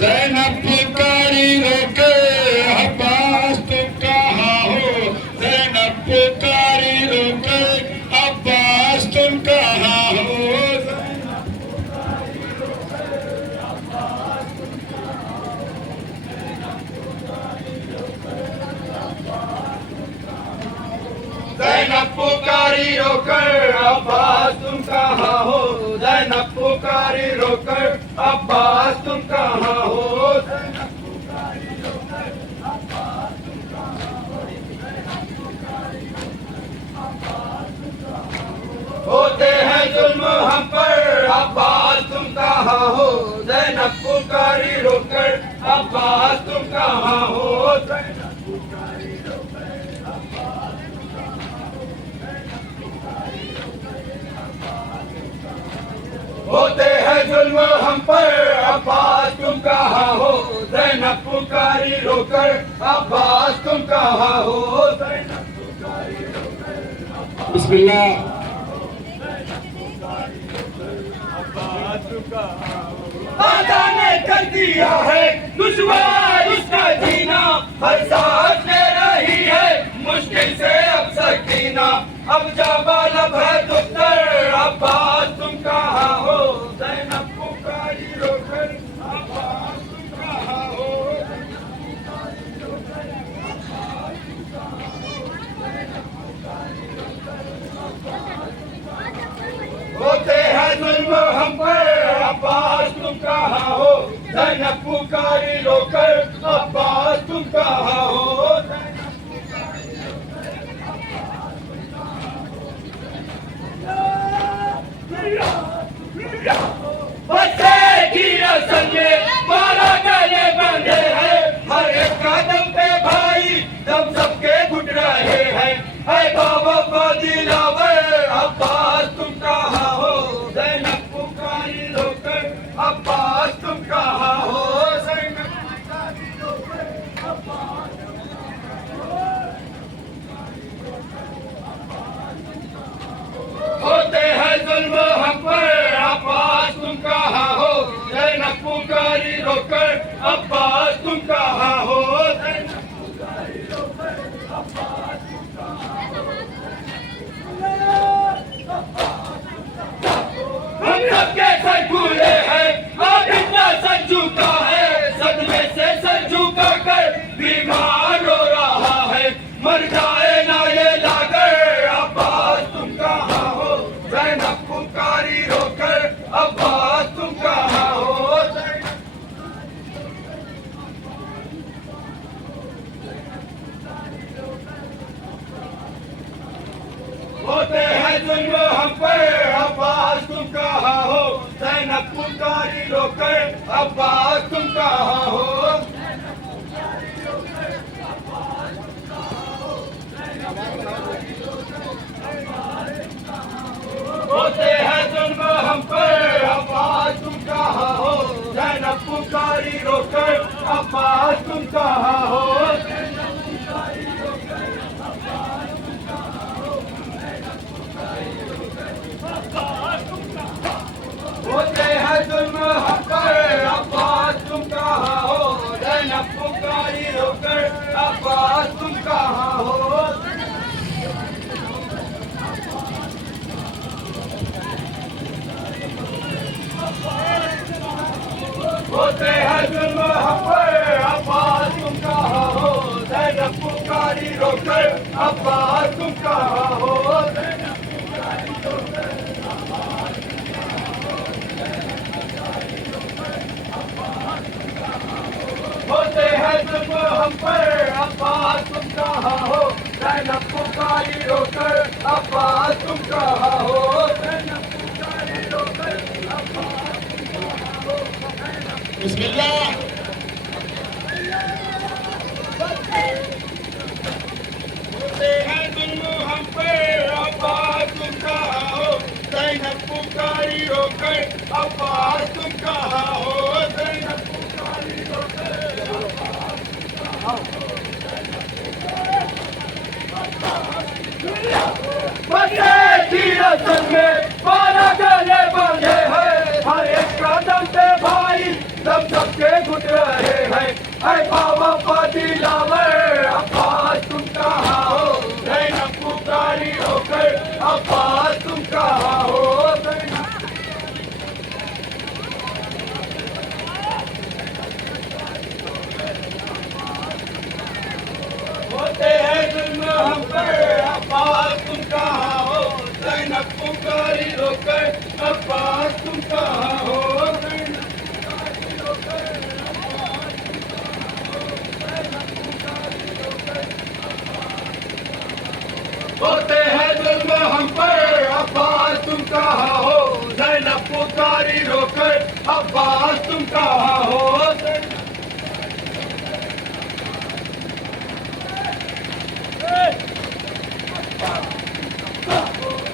ज़ैनब पुकारी रोके अब्बास तुम कहाँ हो, ज़ैनब पुकारी रोके अब्बास तुम कहाँ हो। ज़ैनब पुकारी रोकर अब्बास तुम कहाँ हो, ज़ैनब पुकारी रोकर अब्बास तुम कहाँ हो। होते हैं जुल्म हम पर अब्बास तुम कहाँ हो, ज़ैनब पुकारी रोकर अब्बास तुम कहाँ हो। होते हैं जुल्म हम पर अब्बास तुम कहाँ हो, ज़ैनब पुकारी रोकर अब्बास तुम कहाँ हो। बिस्मिल्लाह। खुदा ने कर दिया है दुश्वार उसका जीना, हर सांस ले रही है मुश्किल से अब सकीना। अब जाबालब है दुख्तर अब्बास तुम कहाँ हो, ज़ैनब पुकारी रोकर अब्बास तुम कहाँ हो। होते हैं जुल्म हम पर अब्बास तुम कहाँ हो, ज़ैनब पुकारी रोकर अब्बास तुम कहाँ हो। बच्चे की रस्म में मारा गले बंधे हैं, हर एक कदम पे भाई दम सबके घुट रहे हैं। है बाबा दिलावर अब्बास तुम कहाँ हो, ज़ैनब पुकारी रोकर अब्बास तुम कहाँ हो। ज़ैनब पुकारी रोकर अब्बास होते हैं जुल्म हम पर अब्बास तुम कहाँ हो, ज़ैनब पुकारी रोकर अब्बास तुम कहाँ हो। हम सबके सर झूले हैं अब इतना सर झुका है, सदमे से सर झुका कर बीमार हो रहा है। मर जाए ना ये लागर अब्बास तुम कहाँ हो, ज़ैनब पुकारी रोकर अब्बास तुम कहाँ हो। होते हैं जुल्म हम पर अब्बास तुम कहाँ हो, ज़ैनब पुकारी रोकर अब्बास तुम कहाँ हो। होते हैं जुल्म हम पर अब्बास तुम कहाँ हो, ज़ैनब पुकारी रोकर अब्बास तुम कहाँ हो। होते हैं जुल्म हम पर अब्बास तुम कहाँ हो, ज़ैनब पुकारी रोकर अब्बास तुम कहाँ हो। होते हैं जुल्म हम पर अब्बास तुम कहाँ हो, ज़ैनब पुकारी रोकर अब्बास तुम कहाँ हो। होते हैं जुल्म हम पर अब्बास तुम कहाँ हो, ज़ैनब पुकारी रोकर अब्बास तुम कहाँ हो। ज़ैनब पुकारी रोकर अब्बास तुम कहाँ हो। बिस्मिल्लाह। होते हैं जुल्म हम पर अब्बास तुम कहाँ हो, ज़ैनब पुकारी रोकर अब्बास तुम कहाँ हो। ज़ैनब पुकारी रोकर बच्चे की रस्म में मारा गले बंधे हैं, हर एक कदम पे भाई दम सबके घुट अब्बास तुम कहाँ हो?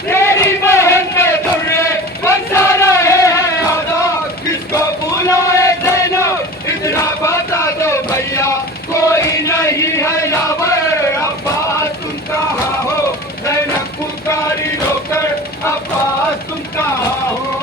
तेरी बहन पे तुमने बरसा रहे हैं आधा, किसको बुलाए ज़ैनब इतना बता दो भैया, कोई नहीं है यावर। अब्बास तुम कहाँ हो? ज़ैनब पुकारी रोकर, अब्बास तुम कहाँ हो?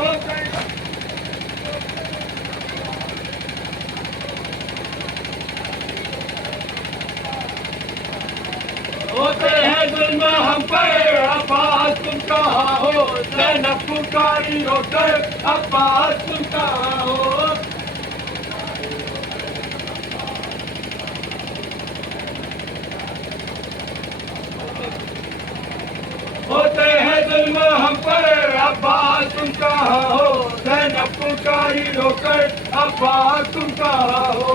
होते हैं जुल्म हम पर, अब्बास तुम कहाँ हो? ज़ैनब पुकारी रोकर, अब्बास तुम कहाँ हो? होते हैं जुल्म हम पर, अब्बास तुम कहाँ हो? ज़ैनब पुकारी रोकर, अब्बास तुम कहाँ हो?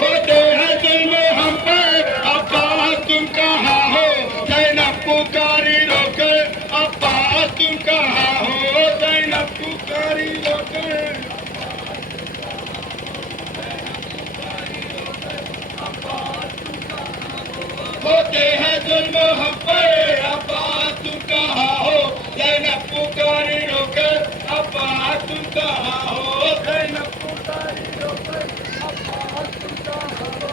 होते हैं जुल्म हम पर, अब्बास तुम कहाँ हो? ज़ैनब पुकारी रोकर, अब्बास तुम कहाँ हो? ज़ैनब पुकारी रोकर। होते हैं जुल्म हम पर, अब्बास तुम कहाँ हो? ज़ैनब पुकारी रोकर, अब्बास तुम कहाँ हो? ज़ैनब पुकारी रोकर, अब्बास तुम कहाँ हो?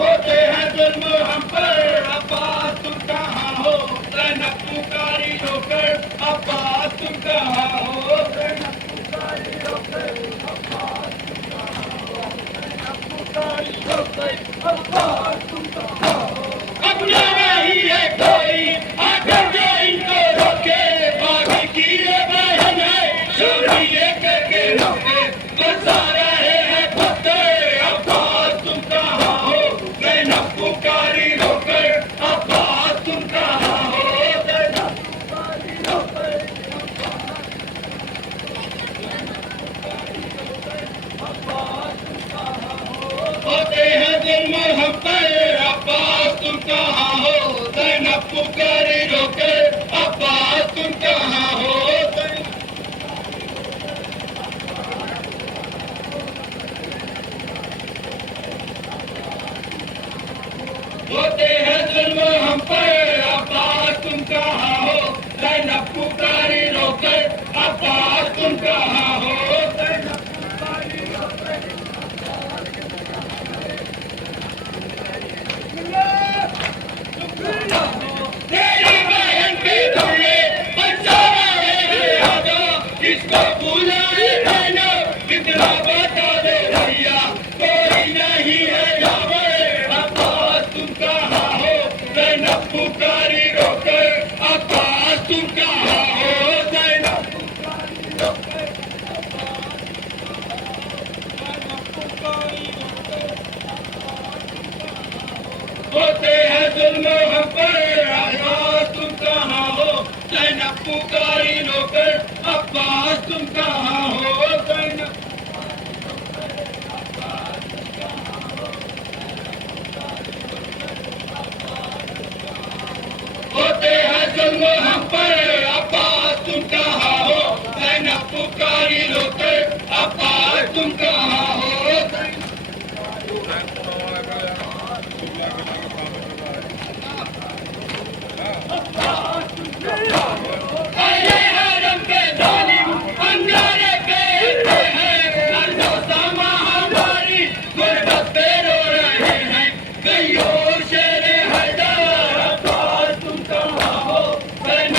होते हैं जुल्म हम पर, अब्बास तुम कहाँ हो? ज़ैनब पुकारी रोकर, अब्बास तुम कहाँ हो? ज़ैनब पुकारी रोकर, अब्बास तुम कहाँ हो? ज़ैनब पुकारी रोकर, अब्बास तुम कहाँ हो? अपना नहीं है कोई आकर जो इनको रोके, बागी की ये बहन है चोरी ये करके रोके, बरसा रहे हैं पत्थर, अब्बास तुम कहाँ हो? ज़ैनब पुकारी रोकर, अब्बास तुम कहाँ हो? ज़ैनब पुकारी रोकर, अब्बास तुम कहाँ हो? होते हैं जुल्म हम पर, अब्बास तुम कहाँ हो? ज़ैनब पुकारी रोकर, अब्बास तुम कहाँ हो? होते हैं जुल्म हम पर, अब्बास तुम कहाँ हो? ज़ैनब पुकारी रोकर, अब्बास तुम कहाँ हो? ज़ैनब पुकारी रोकर, तेरी बहन पे तुमने बरसा रहे हैं आधा, किसको बुलाए ज़ैनब इतना बता दो भैया, कोई नहीं है यावर। अब्बास तुम कहाँ हो? ज़ैनब पुकारी रोकर, अब्बास तुम कहाँ हो? ज़ैनब पुकारी रोकर, ज़ैनब पुकारी रोकर, होते हैं जुल्म हम पर, अब्बास तुम कहाँ हो? ज़ैनब पुकारी रोकर, अब्बास तुम कहाँ हो? ज़ैनब होते हैं जुल्म हम पर, अब्बास तुम कहाँ हो? ज़ैनब पुकारी रोकर, अब्बास तुम कहाँ हो? अरे हरम के जालिम अंगारे कहते हैं, नरदोसा हमारी गुर्बत पे रो रहे हैं, कहियो शेर हैदर, अब्बास तुम कहाँ हो? ज़ैनब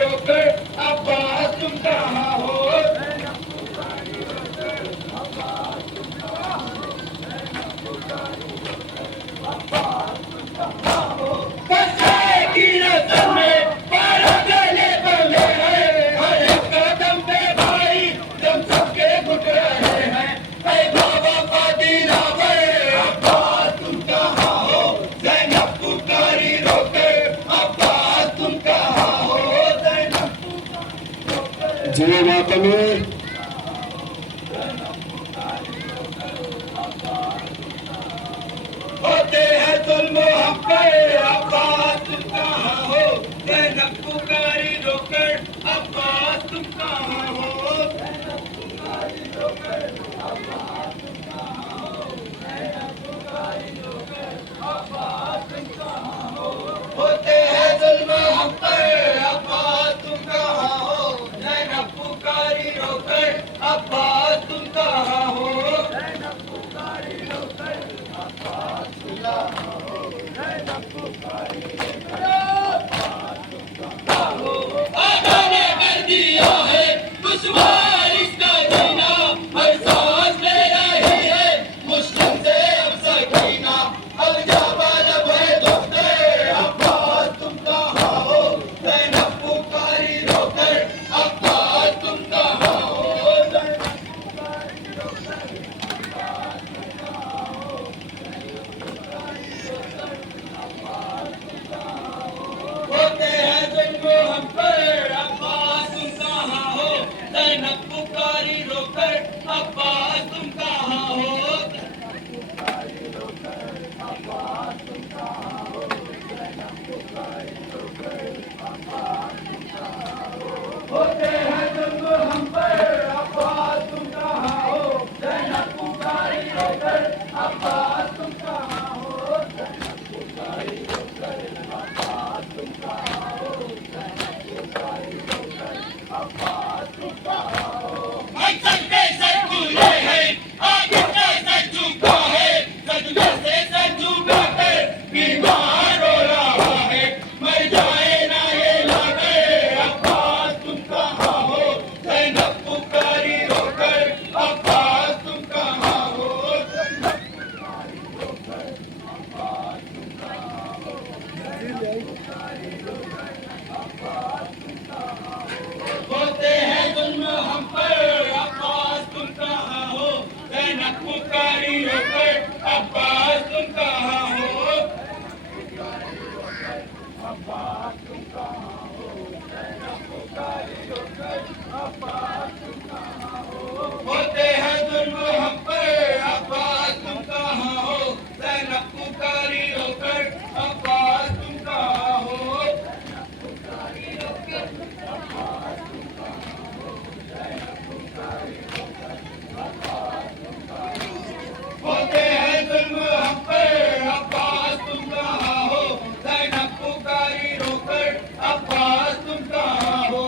रोकर अब्बास तुम कहाँ हो? कचरे की रस्म में बारह गले बंधे हैं, हर एक कदम पे भाई जब सबके घुट रहे हैं। ऐ बाबा फादिला पर अब्बास तुम कहाँ हो? ज़ैनब पुकारी रोकर अब्बास तुम कहाँ हो? जी मातमी होते हैं जुल्म हम पे अब्बास तुम कहाँ हो? ज़ैनब पुकारी रोकर अब्बास तुम कहाँ हो? होते हैं जुल्म हम पे अब्बास तुम कहाँ हो? ज़ैनब पुकारी रोकर अब्बास तुम कहाँ हो? आज़ाद कर दिया है दुश्मन इसका जीना, हर सांस ले रही है मुश्किल से अब सकीना। अब जाबाज है दुखते अब्बास तुम कहाँ हो? ज़ैनब पुकारी रोकर अब्बास तुम कहाँ हो? होते हैं जुल्म हम पर अब्बास तुम कहाँ हो? ज़ैनब पुकारी रोकर अब्बास तुम कहाँ हो? होते हैं जुल्म हम पर अब्बास तुम कहाँ हो? ज़ैनब पुकारी रोकर अब्बास तुम कहाँ हो? मंचन पे सर झूले हैं, आगे का सर झुका है, सजदे से सर झुका कर बीमार रो रहा है। मर जाए ना ये लागे अब्बास तुम कहाँ हो? ज़ैनब पुकारी रोकर अब्बास तुम कहाँ हो? होते हैं जुल्म हम पर अब्बास तुम कहाँ हो? ज़ैनब पुकारी रोकर अब्बास तुम कहाँ हो? होते हैं जुल्म हम पर अब्बास तुम कहाँ हो? ज़ैनब पुकारी रोकर अब्बास तुम कहाँ हो? होते हैं जुल्म हम पर अब्बास तुम कहाँ हो? ज़ैनब पुकारी रोकर अब्बास तुम कहाँ हो?